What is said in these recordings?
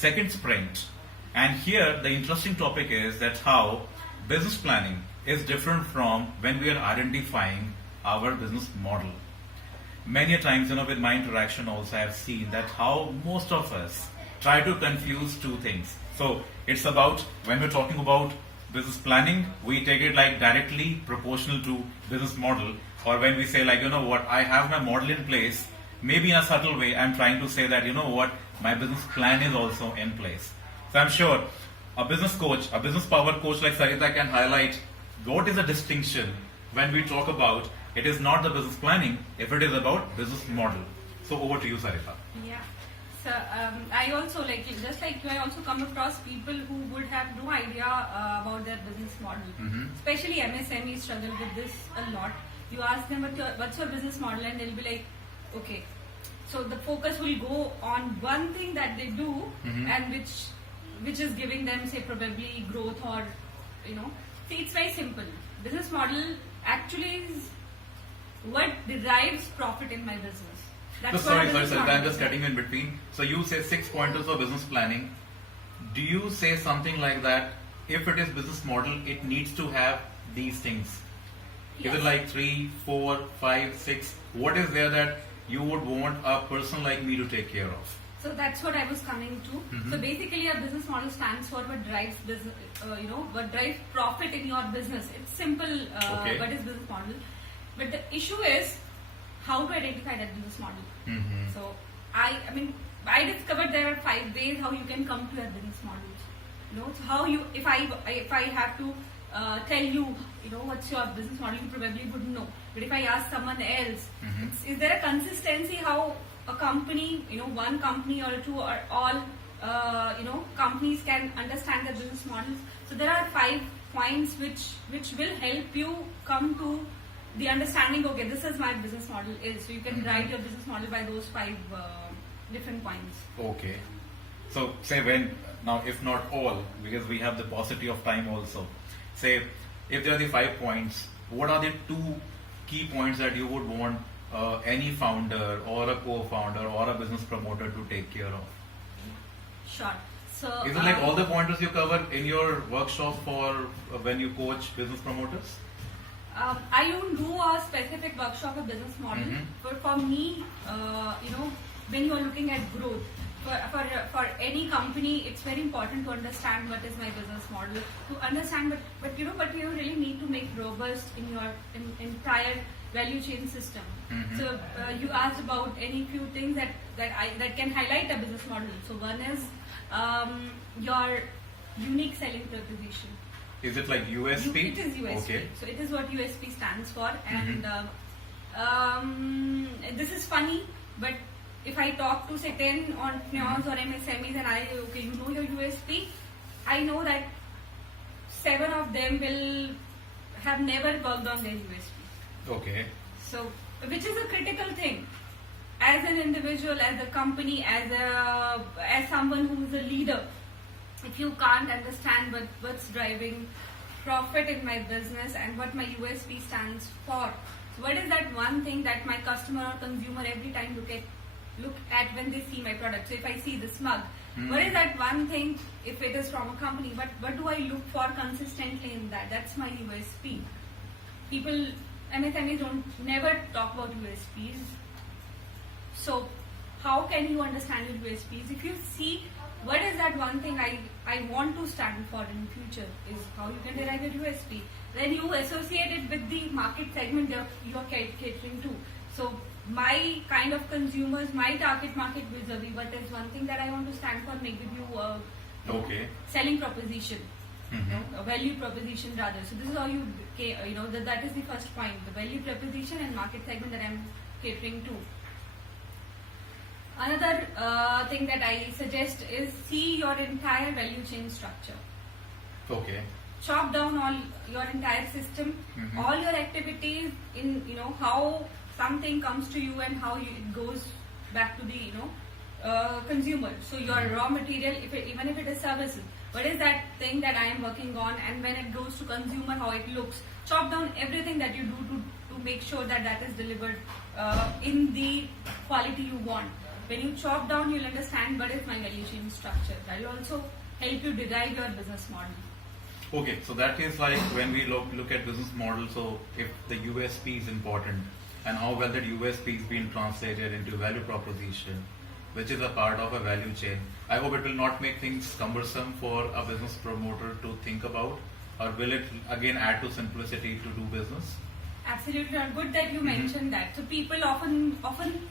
second sprint. And here the interesting topic is that how business planning is different from when we are identifying our business model. Many a times, with my interaction also I have seen that how most of us try to confuse two things. So it's about when we're talking about business planning, we take it like directly proportional to business model, or when we say like, what, I have my model in place, maybe in a subtle way I'm trying to say that, what, my business plan is also in place. So I'm sure a business coach, a business power coach like Sarita can highlight what is the distinction when we talk about it is not the business planning if it is about business model. So over to you, Sarita. Yeah. So I also just like you, I also come across people who would have no idea about their business model. Especially MSMEs struggle with this a lot. You ask them what's your business model, and they'll be like, okay. So the focus will go on one thing that they do, and which is giving them, say, probably growth or See, it's very simple. Business model actually is what derives profit in my business. That's sorry, I'm just cutting in between. So you say 6 pointers for business planning. Do you say something like that? If it is business model, it needs to have these things. Yes. Is it like 3, 4, 5, 6? What is there that you would want a person like me to take care of? So that's what I was coming to. So basically, a business model stands for what drives business, what drives profit in your business. It's simple. What is business model? But the issue is how to identify that business model. So I discovered there are 5 ways how you can come to your business model. So how you, if I have to tell you, what's your business model, you probably wouldn't know. But if I ask someone else, is there a consistency how a company, one company or two or all, companies can understand their business models? So there are 5 points which will help you come to the understanding, okay, this is my business model is. So you can write your business model by those 5 different points. Okay. So say when, now if not all, because we have the paucity of time also, say if there are the 5 points, what are the 2 key points that you would want any founder or a co-founder or a business promoter to take care of? Sure. So is it like all the pointers you cover in your workshop for when you coach business promoters? I don't do a specific workshop or business model, but for me, when you are looking at growth, for any company, it's very important to understand what is my business model. To understand, but you really need to make robust in your entire value chain system. So you asked about any few things that can highlight a business model. So one is your unique selling proposition. Is it like USP? It is USP. Okay. So it is what USP stands for, and this is funny, but if I talk to say 10 entrepreneurs or MSMEs and you know your USP, I know that 7 of them will have never worked on their USP. Okay. So, which is a critical thing. As an individual, as a company, as someone who is a leader, if you can't understand what's driving profit in my business and what my USP stands for, so what is that one thing that my customer or consumer every time look at when they see my product? So if I see this mug, what is that one thing, if it is from a company, what do I look for consistently in that? That's my USP. People, MSMEs never talk about USPs. So how can you understand your USPs? If you see what is that one thing I want to stand for in the future, is how you can derive your USP. Then you associate it with the market segment you're catering to. So my kind of consumers, my target market vis-a-vis, what is one thing that I want to stand for, make with you a selling proposition, a value proposition rather. So this is how that is the first point, the value proposition and market segment that I'm catering to. Another thing that I suggest is see your entire value chain structure. Okay. Chop down all your entire system, all your activities in how something comes to you and how it goes back to the consumer. So your raw material, even if it is services, what is that thing that I am working on, and when it goes to consumer, how it looks. Chop down everything that you do to make sure that is delivered in the quality you want. When you chop down, you'll understand what is my value chain structure. That will also help you derive your business model. Okay, so that is like when we look at business model, so if the USP is important and how well that USP is being translated into value proposition, which is a part of a value chain, I hope it will not make things cumbersome for a business promoter to think about, or will it again add to simplicity to do business? Absolutely not. Good that you mentioned that. So people often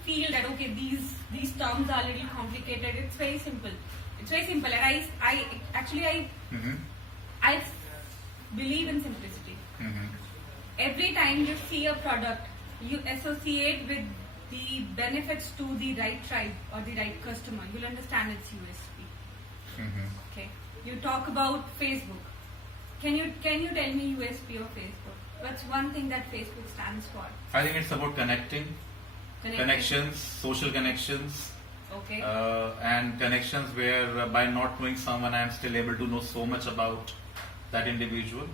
feel that okay, these terms are a little complicated. It's very simple. It's very simple, and I actually I believe in simplicity. Every time you see a product, you associate with the benefits to the right tribe or the right customer. You'll understand its USP. Okay. You talk about Facebook. Can you tell me USP of Facebook? What's one thing that Facebook stands for? I think it's about connections, social connections. Okay. And connections where by not knowing someone I am still able to know so much about that individual.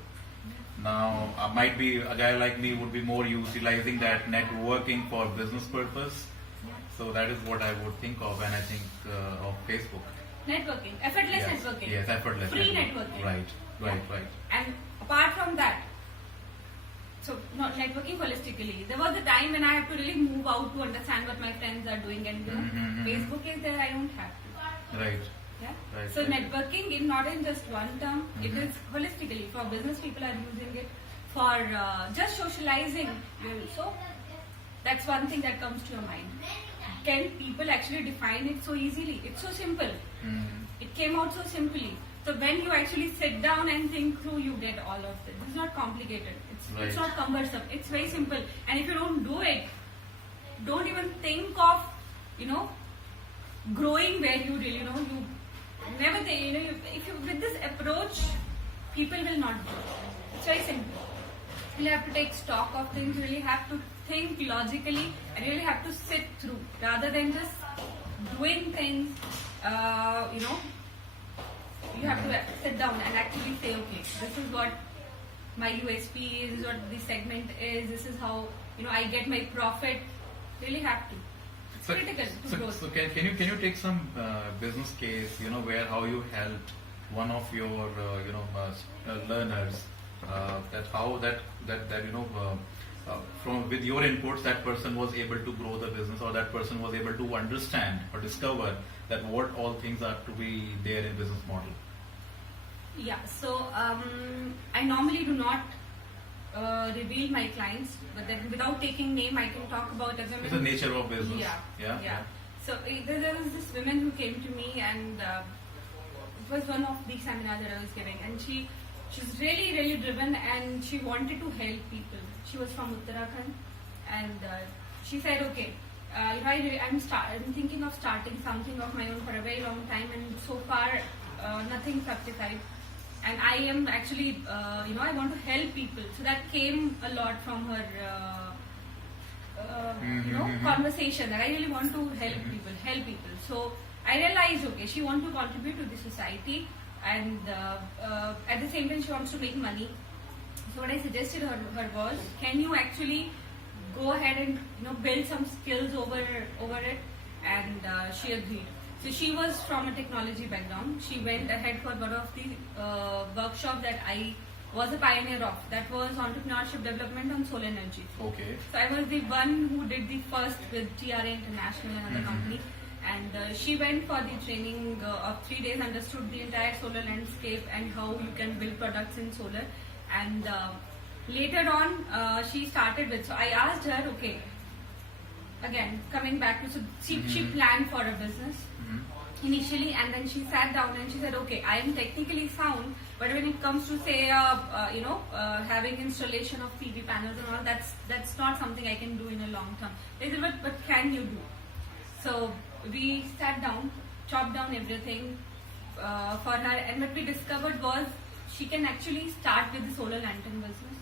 Now might be a guy like me would be more utilizing that networking for business purpose. So that is what I would think of when I think of Facebook. Networking, effortless networking. Yes, effortless. Free networking. Right. And apart from that, so not networking holistically. There was a time when I had to really move out to understand what my friends are doing, and Facebook is there. I don't have to. Right. Yeah. Right, So right. networking is not in just one term. It is holistically. For business, people are using it for just socializing. So that's one thing that comes to your mind. Can people actually define it so easily? It's so simple. It came out so simply. So when you actually sit down and think through, you get all of it. It's not complicated. It's not cumbersome. It's very simple. And if you don't do it, don't even think of, growing where you really, you never think, if you with this approach, people will not grow. It's very simple. You really have to take stock of things. You really have to think logically, and you really have to sit through rather than just doing things. You have to sit down and actually say, okay, this is what my USP is, this is what the segment is, this is how I get my profit. Really have to. It's critical to growth. So can you take some business case, where how you helped one of your learners, that how that from with your inputs that person was able to grow the business, or that person was able to understand or discover that what all things are to be there in business model. Yeah, so I normally do not reveal my clients, but then without taking name, I can talk about as a It's the nature of business. Yeah. So there was this woman who came to me, and it was one of the seminars that I was giving, and she's really, really driven, and she wanted to help people. She was from Uttarakhand, and she said, okay, I'm thinking of starting something of my own for a very long time, and so far nothing fructified. And I am actually, I want to help people. So that came a lot from her, conversation, that I really want to help people. So I realized, okay, she wants to contribute to the society, and at the same time she wants to make money. So what I suggested her was, can you actually go ahead and build some skills over it? And she agreed. So she was from a technology background. She went ahead for one of the workshops that I was a pioneer of. That was entrepreneurship development on solar energy. Okay. So I was the one who did the first with TRA International, another company. And she went for the training of 3 days, understood the entire solar landscape and how you can build products in solar. And later on, she started with, so I asked her, okay, again, coming back to, so she planned for a business initially, and then she sat down and she said, okay, I am technically sound, but when it comes to say, having installation of PV panels and all, that's not something I can do in a long term. They said, but can you do? So we sat down, chopped down everything for her, and what we discovered was she can actually start with the solar lantern business.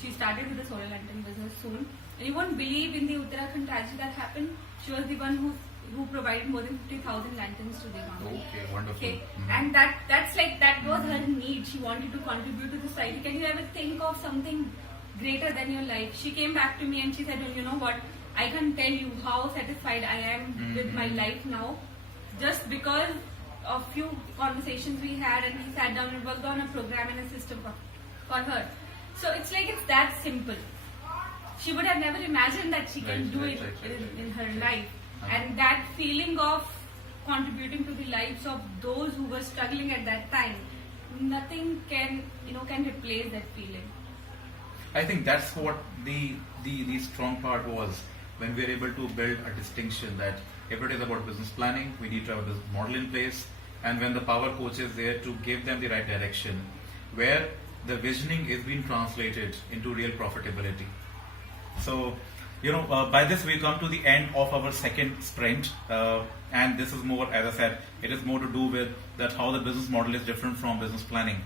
She started with the solar lantern business soon. And you won't believe, in the Uttarakhand tragedy that happened, she was the one who provided more than 50,000 lanterns to the government. Okay, wonderful. Okay, and that was her need. She wanted to contribute to the society. Can you ever think of something greater than your life? She came back to me and she said, well, you know what? I can't tell you how satisfied I am with my life now, just because of few conversations we had, and we sat down and worked on a program and a system for her. So it's like it's that simple. She would have never imagined that she can do it in her life, and that feeling of contributing to the lives of those who were struggling at that time, nothing can replace that feeling. I think that's what the strong part was, when we were able to build a distinction that if it is about business planning, we need to have a business model in place, and when the power coach is there to give them the right direction, where the visioning is being translated into real profitability. So, by this we come to the end of our second sprint, and this is more, as I said, it is more to do with that how the business model is different from business planning.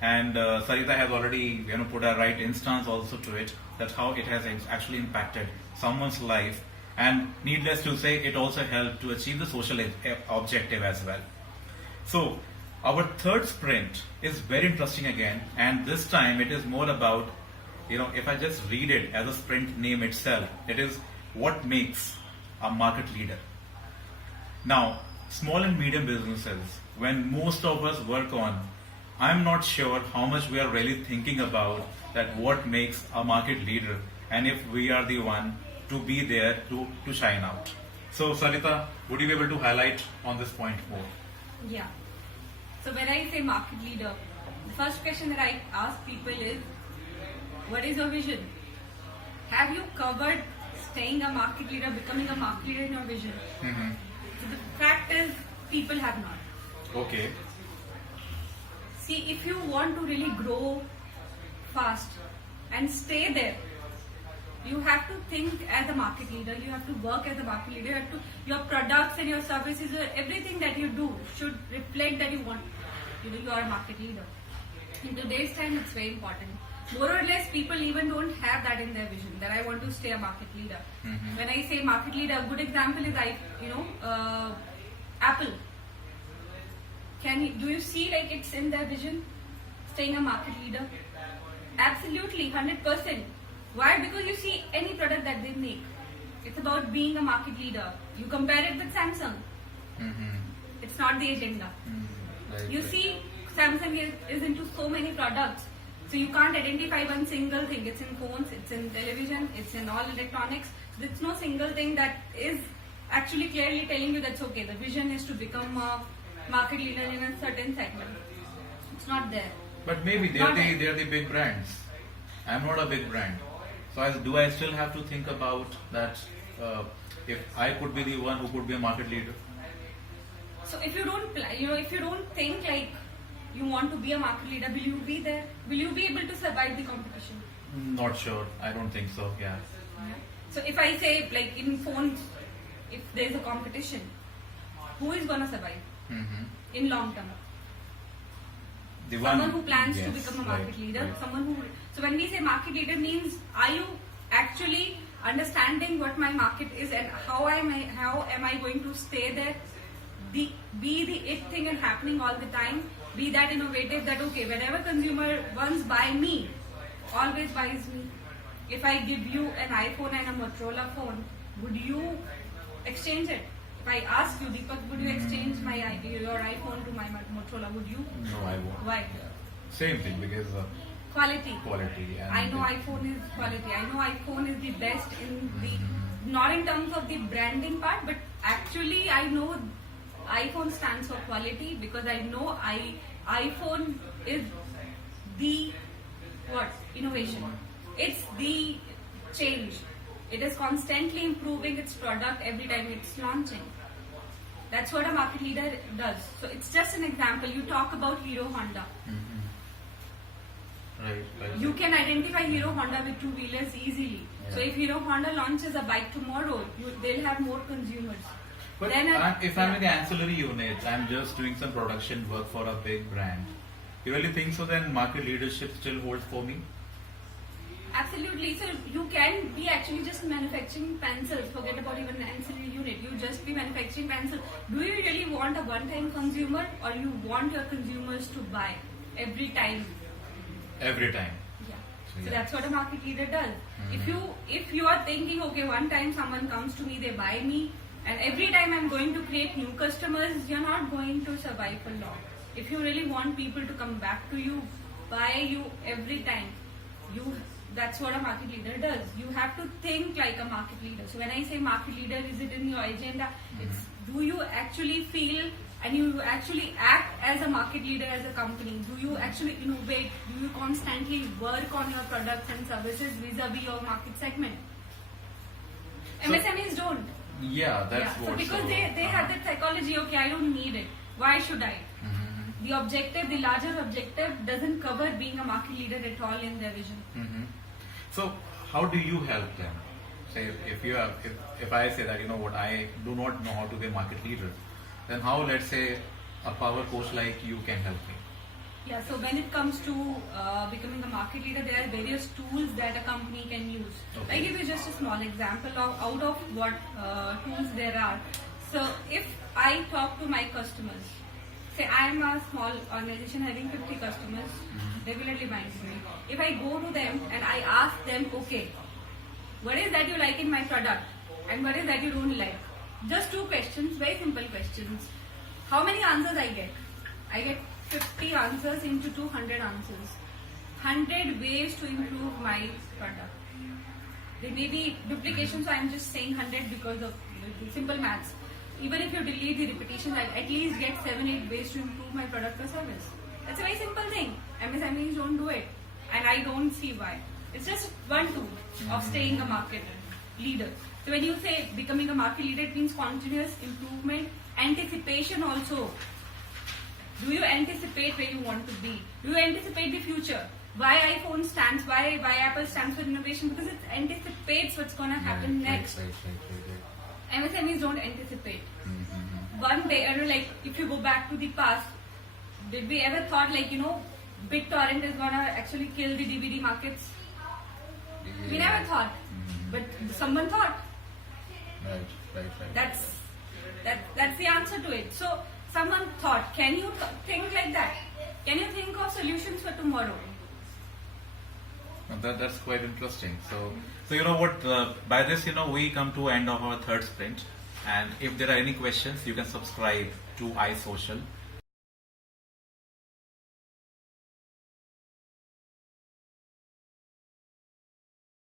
And Sarita has already put a right instance also to it, that how it has actually impacted someone's life, and needless to say, it also helped to achieve the social objective as well. So our third sprint is very interesting again, and this time it is more about, if I just read it as a sprint name itself, it is what makes a market leader. Now, small and medium businesses, when most of us work on, I'm not sure how much we are really thinking about that what makes a market leader, and if we are the one to be there to shine out. So Sarita, would you be able to highlight on this point more? Yeah. So when I say market leader, the first question that I ask people is, what is your vision? Have you covered staying a market leader, becoming a market leader in your vision? Mm-hmm. So the fact is, people have not. Okay. See, if you want to really grow fast and stay there, you have to think as a market leader, you have to work as a market leader, your products and your services, everything that you do should reflect that you are a market leader. In today's time, it's very important. More or less, people even don't have that in their vision, that I want to stay a market leader. Mm-hmm. When I say market leader, a good example is Apple. Do you see like it's in their vision, staying a market leader? Absolutely, 100%. Why? Because you see any product that they make, it's about being a market leader. You compare it with Samsung. Mm-hmm. It's not the agenda. Mm-hmm. Right, You see, Samsung is into so many products. So you can't identify one single thing. It's in phones, it's in television, it's in all electronics. There's no single thing that is actually clearly telling you that's okay. The vision is to become a market leader in a certain segment. It's not there. But maybe they're the big brands. I'm not a big brand. So do I still have to think about that if I could be the one who could be a market leader? So if you don't think like you want to be a market leader, will you be there? Will you be able to survive the competition? Not sure. I don't think so. Yeah. So if I say like in phones, if there's a competition, who is gonna survive in long term? Someone who plans to become a market leader. Right. So when we say market leader means, are you actually understanding what my market is and how am I going to stay there? Be the it thing and happening all the time. Be that innovative that okay, whenever consumer wants buy me, always buys me. If I give you an iPhone and a Motorola phone, would you exchange it? If I ask you, Deepak, would you exchange your iPhone to my Motorola? Would you? No, I won't. Why? Same thing, because Quality. And I know iPhone is quality. I know iPhone is the best in the, not in terms of the branding part, but actually I know iPhone stands for quality, because I know iPhone is the innovation. It's the change. It is constantly improving its product every time it's launching. That's what a market leader does. So it's just an example. You talk about Hero Honda. Right. You can identify Hero Honda with two-wheelers easily. Yeah. So if Hero Honda launches a bike tomorrow, they'll have more consumers. But if I'm in the ancillary unit, I'm just doing some production work for a big brand. You really think so? Then market leadership still holds for me? Absolutely. So you can be actually just manufacturing pencils. Forget about even an ancillary unit. You just be manufacturing pencils. Do you really want a one-time consumer, or you want your consumers to buy every time? Every time. Yeah. So Yeah. that's what a market leader does. If you are thinking, okay, one time someone comes to me, they buy me, and every time I'm going to create new customers, you're not going to survive for long. If you really want people to come back to you, buy you every time, that's what a market leader does. You have to think like a market leader. So when I say market leader, is it in your agenda? It's, do you actually feel and you actually act as a market leader as a company? Do you actually innovate? Do you constantly work on your products and services vis-a-vis your market segment? So- MSMEs don't. Yeah, that's So what. because they have that psychology, okay, I don't need it. Why should I? The objective, the larger objective doesn't cover being a market leader at all in their vision. So how do you help them? Say if I say that what I do not know how to be a market leader, then how, let's say, a power coach like you can help me? Yeah, so when it comes to becoming a market leader, there are various tools that a company can use. Okay. I give you just a small example of out of what tools there are. So if I talk to my customers, say I am a small organization having 50 customers regularly buying from me. If I go to them and I ask them, okay, what is that you like in my product and what is that you don't like? Just two questions, very simple questions. How many answers I get? I get 50 answers into 200 answers. 100 ways to improve my product. There may be duplication, so I'm just saying 100 because of simple maths. Even if you delete the repetition, I'll at least get 7-8 ways to improve my product or service. That's a very simple thing. MSMEs don't do it, and I don't see why. It's just one tool of staying a market leader. So when you say becoming a market leader, it means continuous improvement, anticipation also. Do you anticipate where you want to be? Do you anticipate the future? Why iPhone stands, why Apple stands for innovation? Because it anticipates what's going to happen next. Right. MSMEs don't anticipate. One day, like if you go back to the past, did we ever thought BitTorrent is going to actually kill the DVD markets? We never thought. But someone thought. Right. That's the answer to it. So someone thought. Can you think like that? Can you think of solutions for tomorrow? That's quite interesting. So you know what? By this, we come to end of our third sprint. And if there are any questions, you can subscribe to iSocial.